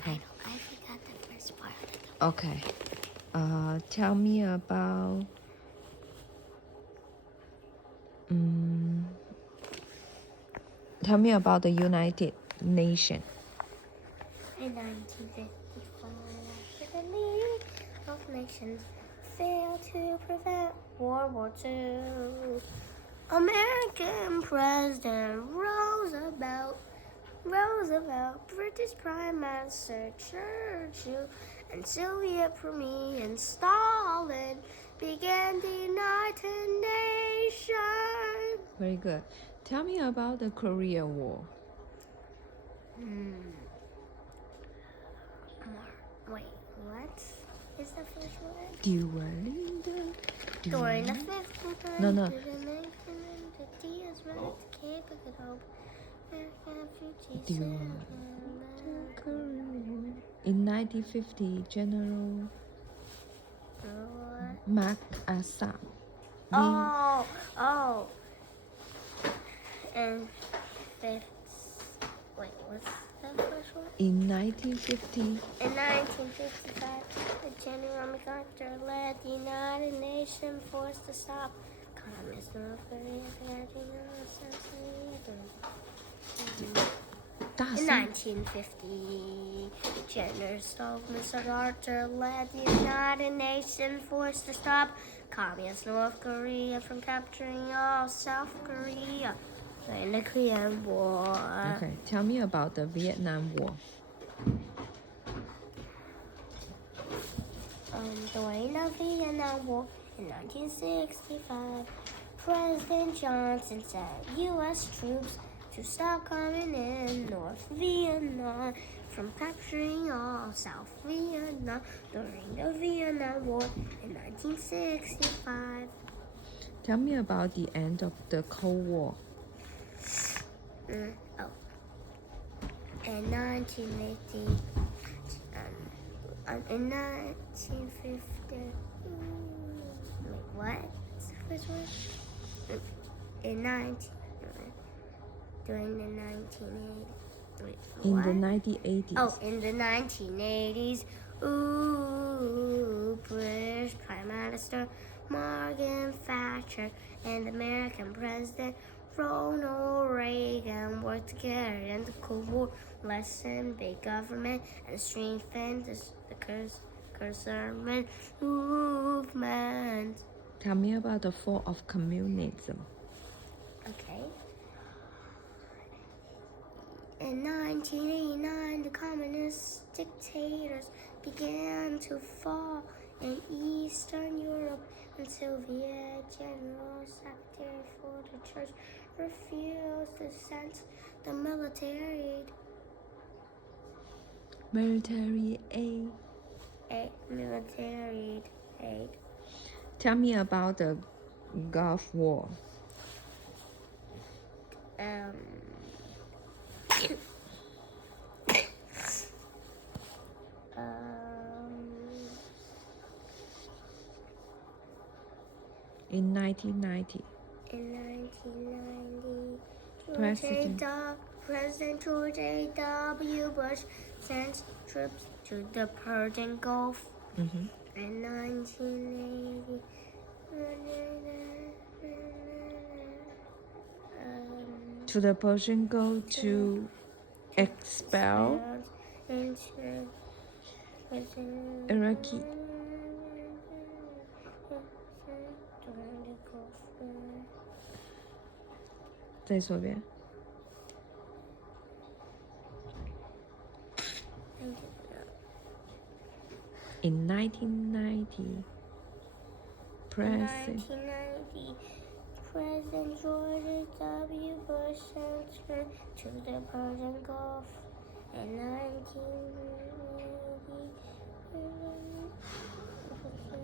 Okay. I forgot the first part. Okay. Tell me about tell me about the United Nations. In 1955, after the League of Nations failed to prevent World War II, American President Roosevelt, British Prime Minister Churchill, and Soviet Premier Stalin began the United Nations. Very good. Tell me about the Korean War. Wait, what is the first word? During During the fifth No. the is ready to keep a good hope. In 1950, General MacArthur. And fifth. Wait, what's the first one? In 1950. In 1955, the General MacArthur led the United Nations force to stop Communist North Korea. In 1950, General MacArthur led the United Nations force to stop Communist North Korea from capturing all South Korea during the Korean War. Okay, tell me about the Vietnam War. During the Vietnam War in 1965, President Johnson sent U.S. troops to stop coming in North Vietnam from capturing all South Vietnam during the Vietnam War in 1965. Tell me about the end of the Cold War. In 1950, wait, what? What's the first word? During the 1980s. Wait, in what? the 1980s. Oh, in the 1980s, British Prime Minister Margaret Thatcher and American President Ronald Reagan worked together in the Cold War, lessen big government, and strengthen the conservative movement. Tell me about the fall of communism. Okay. In 1989, the communist dictators began to fall in Eastern Europe, and Soviet General Secretary for the Church refused to send the military aid. Tell me about the Gulf War. In 1990. President George A.W. Bush sent troops to the Persian Gulf. In 1980, to the Persian Gulf to expel Iraqi. In 1990, President George W. Bush sent troops to the Persian Gulf. In 1980,